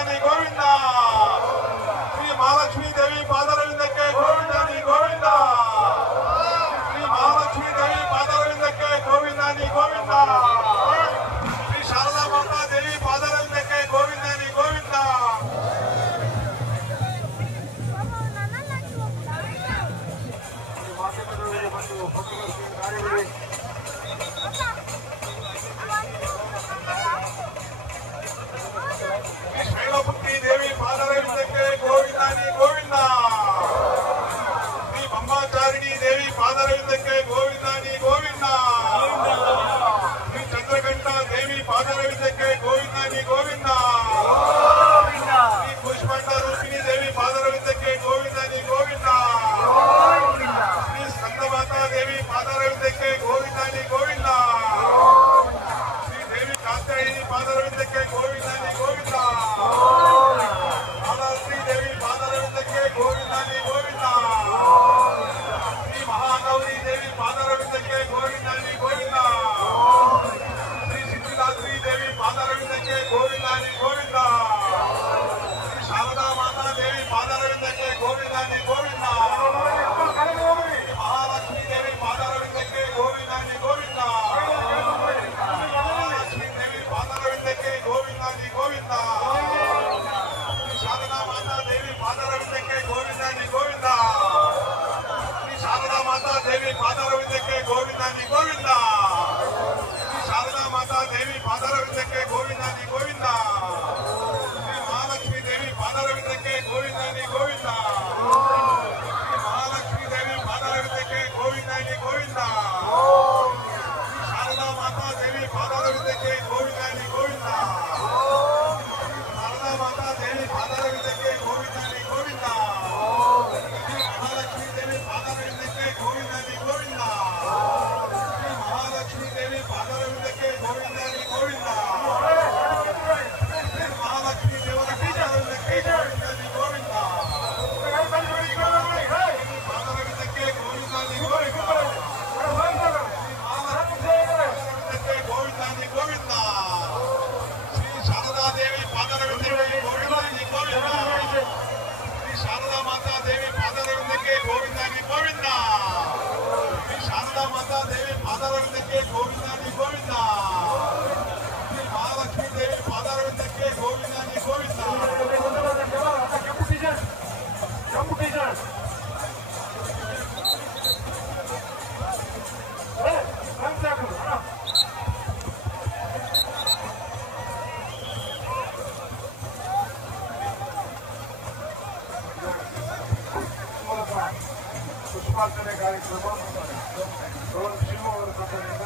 ಗೋವಿಂದಾನಿ ಗೋವಿಂದ. ಶ್ರೀ ಮಹಾಲಕ್ಷ್ಮೀ ದೇವಿ ಪಾದಾರವಿಂದಕ್ಕೆ ಗೋವಿಂದಾನಿ ಗೋವಿಂದ. ಶ್ರೀ ಮಹಾಲಕ್ಷ್ಮೀ ದೇವಿ ಪಾದಾರವಿಂದಕ್ಕೆ ಗೋವಿಂದಾನಿ ಗೋವಿಂದ. ಶ್ರೀ ಶಾರದಾ ಮಾತಾ ದೇವಿ ಪಾದಾರವಿಂದಕ್ಕೆ ಗೋವಿಂದಾನಿ ಗೋವಿಂದ. ಶೈಲಪುತ್ರಿ ದೇವಿ ಪಾದಾರವಿಂದಕ್ಕೆ ಗೋವಿಂದಾನಿ ಗೋವಿಂದ. ಶ್ರೀ ಬ್ರಹ್ಮಚಾರಿಣಿ ದೇವಿ ಪಾದಾರವಿಂದಕ್ಕೆ ಗೋವಿಂದಾನಿ ಗೋವಿಂದ. ಶ್ರೀ ಚಂದ್ರಘಂಟ ದೇವಿ ಪಾದಾರವಿಂದಕ್ಕೆ ಗೋವಿಂದಾನಿ ಗೋವಿಂದ. ಶ್ರೀ ಪುಷ್ಪಂಡ ರೂಪಿಣಿ ದೇವಿ ಪಾದಾರವಿಂದಕ್ಕೆ ಗೋವಿಂದಾನಿ ಗೋವಿಂದ. ಶ್ರೀ ಸ್ಕಂದಮಾತಾ ದೇವಿ ಪಾದಾರವಿಂದಕ್ಕೆ ಗೋವಿಂದಾನಿ ಗೋವಿಂದ. ಶ್ರೀ ದೇವಿ ಕಾತ್ಯಾಯಿನಿ ಪಾದಾರವಿಂದಕ್ಕೆ ಗೋವಿಂದಾನಿ ಗೋವಿಂದ. ಶ್ರೀ ದೇವಿ ಪಾದಾರವಿಂದಕ್ಕೆ ಗೋವಿಂದಾನಿ ಗೋವಿಂದ. ಶ್ರೀ ಮಹಾಗೌರಿ ದೇವಿ ಪಾದಾರವಿಂದಕ್ಕೆ ಗೋವಿಂದಾನಿ ಗೋವಿಂದ. ಶ್ರೀ ಸಿದ್ಧಿದಾತ್ರಿ ದೇವಿ ಪಾದಾರವಿಂದಕ್ಕೆ ಗೋವಿಂದಾನಿ ಗೋವಿಂದ. ಶ್ರೀ ಶಾರದಾ ಮಾತಾ ದೇವಿ ಪಾದಾರವಿಂದಕ್ಕೆ ಗೋವಿಂದಾನಿ ಗೋವಿಂದ. ಮಹಾಲಕ್ಷ್ಮೀ ದೇವಿ ಪಾದಾರವಿಂದಕ್ಕೆ ಗೋವಿಂದಾನಿ ಗೋವಿಂದ. ಮಹಾಲಕ್ಷ್ಮೀ ದೇವಿ ಪಾದಾರವಿಂದಕ್ಕೆ ಗೋವಿಂದಾನಿ ಗೋವಿಂದ. ಶ್ರೀ ಶಾರದಾ ಮಾತಾ ದೇವಿ ಪಾದಾರವಿಂದಕ್ಕೆ ಗೋವಿಂದಾನಿ ಗೋವಿಂದ. ಶ್ರೀ ಶಾರದಾ ಮಾತಾ ದೇವಿ ಪಾದಾರವಿಂದಕ್ಕೆ ಗೋವಿಂದಾನಿ ಗೋವಿಂದ. ಶ್ರೀ ಶಾರದಾ ಮಾತಾ ದೇವಿ ಪಾದಾರವಿಂದಕ್ಕೆ ಗೋವಿಂದಾನಿ ಗೋವಿಂದ. ಶ್ರೀ ಮಹಾಲಕ್ಷ್ಮೀ ದೇವಿ ಪಾದಾರವಿಂದಕ್ಕೆ ಗೋವಿಂದಾನಿ ಗೋವಿಂದ. ಶ್ರೀ ಮಹಾಲಕ್ಷ್ಮೀ ದೇವಿ ಪಾದಾರವಿಂದಕ್ಕೆ ಗೋವಿಂದಾನಿ ಗೋವಿಂದ. ಶ್ರೀ ಶಾರದಾ ಮಾತಾ ದೇವಿ ಪಾದಾರವಿಂದಕ್ಕೆ ಗೋವಿಂದಾನಿ ಗೋವಿಂದ. ಶಾರದಾ ಮಾತಾ ದೇವಿ ಪಾದಾರವಿಂದಕ್ಕೆ ಗೋವಿಂದಾನಿ ಗೋವಿಂದ. ಶ್ರೀ ಮಹಾಲಕ್ಷ್ಮೀ ದೇವಿ ಪಾದಾರವಿಂದಕ್ಕೆ ಗೋವಿಂದಾನಿ ಗೋವಿಂದ. ಶ್ರೀ ಮಹಾಲಕ್ಷ್ಮೀ ದೇವಿ ಪಾದಾರವಿಂದಕ್ಕೆ ಗೋವಿಂದಾನಿ ಗೋವಿಂದ. ಶ್ರೀ ಮಹಾಲಕ್ಷ್ಮೀ ದೇವರ ಪಾದಾರವಿಂದಕ್ಕೆ ಗೋವಿಂದಾನಿ ಗೋವಿಂದ. ಪಾದಾರವಿಂದಕ್ಕೆ ಗೋವಿಂದಾನಿ ಗೋವಿಂದ. ಗೋವಿಂದಾನಿ ಗೋವಿಂದ. ಶ್ರೀ ಶಾರದಾ ದೇವಿ ಪಾದಾರವಿಂದಕ್ಕೆ ಗೋವಿಂದಾನಿ ಗೋವಿಂದ. ಶ್ರೀ ಶಾರದಾ ಮಾತಾ ದೇವಿ ಪಾದಾರವಿಂದಕ್ಕೆ ಗೋವಿಂದಾನಿ ಗೋವಿಂದ. ಶ್ರೀ ಶಾರದಾ ಮಾತಾ ದೇವಿ ಪಾದಾರವಿಂದಕ್ಕೆ ಗೋವಿಂದಾನಿ ಗೋವಿಂದ. ಶ್ರೀ ಮಹಾಲಕ್ಷ್ಮೀ ದೇವಿ ಪಾದಾರವಿಂದಕ್ಕೆ ಗೋವಿಂದಾನಿ ಗೋವಿಂದ. ಪುಷ್ಪಾರ್ಚನೆ ಕಾರ್ಯಕ್ರಮ ಶಿವಮೊಗ್ಗದ ತಂಡದಿಂದ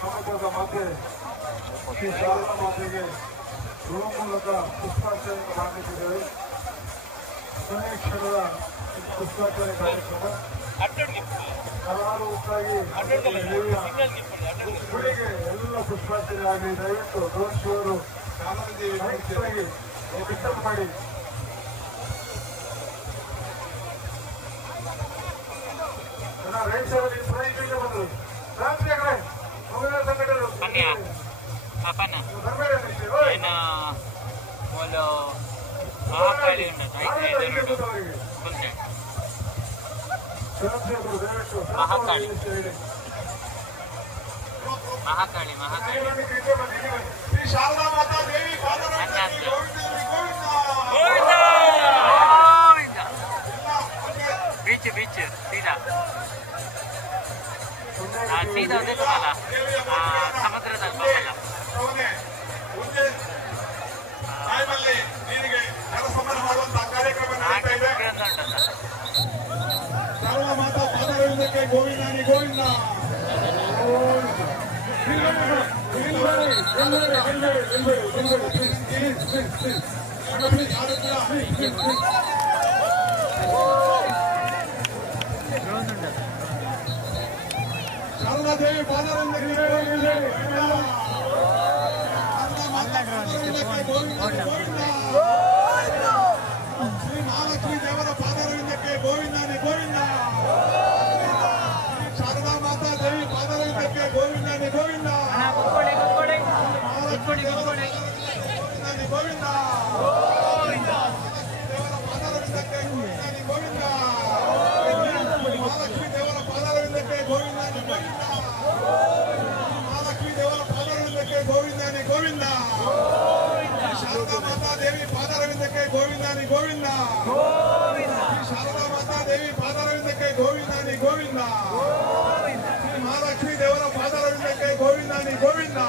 ಸಮುದ್ರದ ಮಧ್ಯೆ ಶ್ರೀ ಶಾರದಾ ಮಾತೆಗೆ ಧ್ರುವ ಮೂಲಕ ಪುಷ್ಪಾರ್ಚನೆಯನ್ನು ಮಾಡಲಿದ್ದೇವೆ. ಕೊನೆಯ ಕ್ಷಣದ ಪುಷ್ಪಾರ್ಚನೆ ಕಾರ್ಯಕ್ರಮ ಹಲವಾರು ಹೊತ್ತಾಗಿ ಗುಡಿಗೆ ಎಲ್ಲ ಪುಷ್ಪಾರ್ಚನೆ ಆಗಲಿ. ದಯವಿಟ್ಟು ರೋಷಿಯವರು ಡಿಸ್ಟರ್ಬ್ ಮಾಡಿ. ರೈಟ್ ಸೈಡ್ ಪ್ರೈವೇಟ್ ಬಂದರು ರಾತ್ರಿ ಕಡೆ ಮಹಿಳಾ ಸಂಘಟನೆಗಳು ಮಹಾಕಾಳಿ ಶ್ರೀ ಶಾರದಾ ಮಾತಾ ದೇವಿ ಪಾದಾರವಿಂದಕ್ಕೆ ಗೋವಿಂದಾನಿ ಗೋವಿಂದ. बीच सीधा सीधा होते तुम्हाला ಸಮುದ್ರದಲ್ಲಿ ಬರಲ್ಲ. ನೀರಿಗೆ ಜಲಸಂಪನ್ನ ಮಾಡುವಂತಹ ಕಾರ್ಯಕ್ರಮ ನಡೀತಾ ಇದೆ. ಶಾರದಾ ಮಾತಾ ಪಾದಾರವಿಂದಕ್ಕೆ ಗೋವಿಂದಾನಿ ಗೋವಿಂದ. ಶಾರದಾ ದೇವಿ ಪಾದಾರವಿಂದಕ್ಕೆ ಶ್ರೀ ಮಹಾಲಕ್ಷ್ಮೀ ದೇವರ ಪಾದಾರವಿಂದಕ್ಕೆ ಗೋವಿಂದಾನಿ ಗೋವಿಂದ. ಶಾರದಾ ಮಾತಾ ದೇವಿ ಪಾದಾರವಿಂದಕ್ಕೆ ಗೋವಿಂದಾನಿ ಗೋವಿಂದ. ಮಹಾಲಕ್ಷ್ಮೀ ದೇವರ ಗೋವಿಂದ ದೇವರ ಪಾದಾರವಿಂದಕ್ಕೆ ಗೋವಿಂದ ಮಹಾಲಕ್ಷ್ಮಿ ದೇವರ ಪಾದಾರವಿಂದಕ್ಕೆ ಗೋವಿಂದ ಮಹಾಲಕ್ಷ್ಮಿ ದೇವರ ಪಾದಾರವಿಂದಕ್ಕೆ ಗೋವಿಂದ ಗೋವಿಂದ ಶಾರದಾ ಮಾತಾ ದೇವಿ ಪಾದಾರವಿಂದಕ್ಕೆ ಗೋವಿಂದ ಗೋವಿಂದ ಶಾರದಾ ಮಾತಾ ದೇವಿ ಪಾದಾರವಿಂದಕ್ಕೆ ಗೋವಿಂದ ಗೋವಿಂದ ಶ್ರೀ ಮಹಾಲಕ್ಷ್ಮಿ ದೇವರ ಪಾದಾರವಿಂದಕ್ಕೆ ಗೋವಿಂದ ಗೋವಿಂದ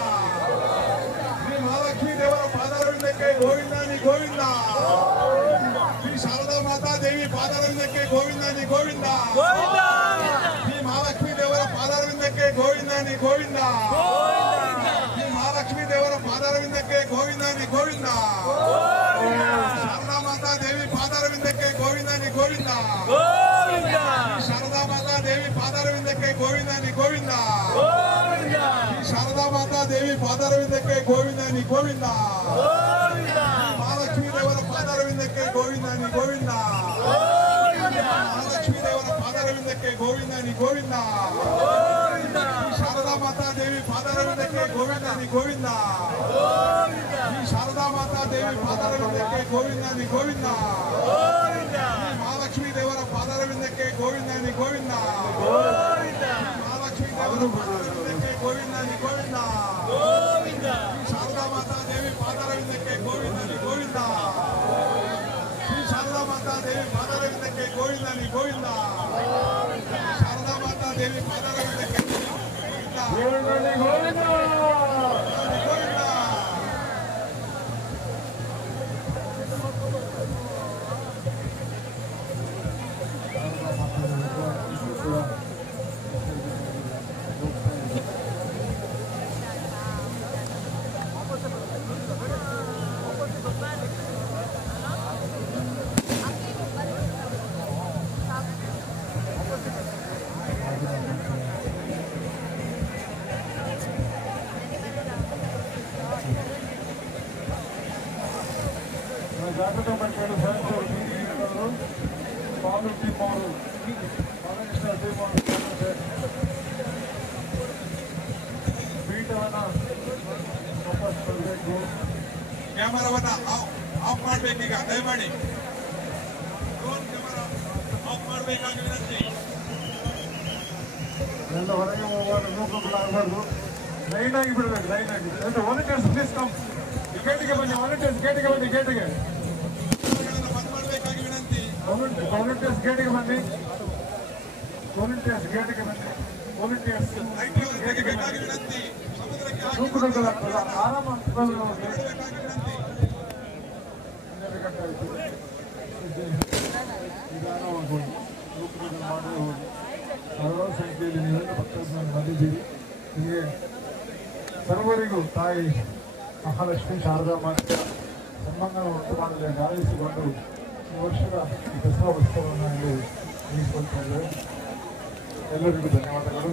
ಶ್ರೀ ಮಹಾಲಕ್ಷ್ಮಿ ದೇವರ ಪಾದಾರವಿಂದಕ್ಕೆ ಗೋವಿಂದ ಗೋವಿಂದ ಶ್ರೀ ಶಾರದಾ ಮಾತಾ ದೇವಿ ಪಾದಾರವಿಂದಕ್ಕೆ ಗೋವಿಂದ ಗೋವಿಂದ ಶ್ರೀ ಮಹಾಲಕ್ಷ್ಮಿ ದೇವರ ಪಾದಾರವಿಂದಕ್ಕೆ ಗೋವಿಂದ ಗೋವಿಂದ ಶ್ರೀ ಮಹಾಲಕ್ಷ್ಮಿ ದೇವರ ಪಾದಾರವಿಂದಕ್ಕೆ ಗೋವಿಂದ ಗೋವಿಂದ ಶಾರದಾ ಮಾತಾ ದೇವಿ ಪಾದಾರವಿಂದಕ್ಕೆ ಗೋವಿಂದ ಗೋವಿಂದ ಶಾರದಾ ಮಾತಾ ದೇವಿ ಪಾದಾರವಿಂದಕ್ಕೆ ಗೋವಿಂದ ಗೋವಿಂದ ಶಾರದಾ ಮಾತಾ ದೇವಿ ಪಾದಾರವಿಂದಕ್ಕೆ ಗೋವಿಂದ ಗೋವಿಂದ ಮಹಾಲಕ್ಷ್ಮಿ ದೇವರ ಪಾದಾರವಿಂದಕ್ಕೆ ಗೋವಿಂದ ಗೋವಿಂದ ಮಹಾಲಕ್ಷ್ಮಿ ದೇವರ ಪಾದಾರವಿಂದಕ್ಕೆ ಗೋವಿಂದ ಗೋವಿಂದ ಶಾರದಾ ಮಾತಾ ದೇವಿ ಪಾದಾರವಿಂದಕ್ಕೆ ಗೋವಿಂದ ಗೋವಿಂದ ಶಾರದಾ ಮಾತಾ ದೇವಿ ಪಾದಾರವಿಂದಕ್ಕೆ ಗೋವಿಂದ ಗೋವಿಂದ ಮಹಾಲಕ್ಷ್ಮಿ ದೇವರ ಪಾದಾರವಿಂದಕ್ಕೆ ಗೋವಿಂದ ಗೋವಿಂದ ಮಹಾಲಕ್ಷ್ಮಿ ದೇವರ ಪಾದಾರವಿಂದಕ್ಕೆ ಗೋವಿಂದ ಗೋವಿಂದ ಶಾರದಾ ಮಾತಾ ದೇವಿ ಪಾದಾರವಿಂದಕ್ಕೆ ಗೋವಿಂದ ಗೋವಿಂದ ಶ್ರೀ ಶಾರದಾ ಮಾತಾ ದೇವಿ ಪಾದಾರವಿಂದಕ್ಕೆ ಗೋವಿಂದ ಗೋವಿಂದ ಶಾರದಾ ಮಾತಾ ದೇವಿ ಪಾದಾರವಿಂದಕ್ಕೆ ಗೋವಿಂದ ಜಾಗೃತ ಮಂಡಳಿ ಸದಸ್ಯರು ಪಾಲು ಟೀಮ್ ಅವರು ಟೀಮ್ ಪೀಠವನ್ನು ವಾಪಸ್ ಕೊಡಬೇಕು. ಕ್ಯಾಮರಾವನ್ನ ಆಫ್ ಮಾಡಬೇಕೀಗ ದಯಮಾಡಿ ಡ್ರೋನ್ ಕ್ಯಾಮರಾ ಆಫ್ ಮಾಡಬೇಕಾಗಿ ವಿನಂತಿ. ಎಲ್ಲ ಹೊರಗೆ ಹೋಗುವಾಗ ನೋಡ್ಕೊಳ್ಳಾಗಬಾರ್ದು. ಲೈನ್ ಆಗಿ ಬಿಡಬೇಕು, ಲೈನ್ ಆಗಿ. Volunteers please come. ಗೇಟಿಗೆ ಬನ್ನಿ, ವಾಲಂಟಿಯರ್ಸ್ ಗೇಟಿಗೆ ಬನ್ನಿ, ಗೇಟಿಗೆ ಬಂದ್ ಮಾಡಬೇಕಾಗಿ ವಿನಂತಿ. ವಾಲಂಟಿಯರ್ಸ್ ಗೇಟಿಗೆ ಬನ್ನಿ, ವಾಲಂಟಿಯರ್ಸ್ ಗೇಟಿಗೆ ಬನ್ನಿ, ವಾಲಂಟಿಯರ್ಸ್ ಬೇಕಾಗಿ ವಿನಂತಿ. ಸಮುದ್ರಕ್ಕೆ ಆರಾಮ ನಿಧಾನವಾಗಬಹುದು, ರೂಪದಲ್ಲಿ ಮಾಡೇ ಹೋಗಿ ಸಾವಿರಾರು ಸಂಖ್ಯೆಯಲ್ಲಿ ನೀವೆಲ್ಲ ಭಕ್ತರನ್ನು ಬಂದಿದ್ದೀರಿ. ನಿಮಗೆ ಸರ್ವರಿಗೂ ತಾಯಿ ಮಹಾಲಕ್ಷ್ಮಿ ಶಾರದಾ ಮಾತೆಯ ಸಂಬಂಧವನ್ನು ಉಂಟು ಮಾಡಲು ಗಾಯಿಸಿಕೊಂಡು ಈ ವರ್ಷದ ದಸರಾ ಉತ್ಸವವನ್ನು ಇಲ್ಲಿ ಮುಗಿಸಿಕೊಳ್ತಾ ಇದ್ದೇವೆ. ಎಲ್ಲರಿಗೂ ಧನ್ಯವಾದಗಳು.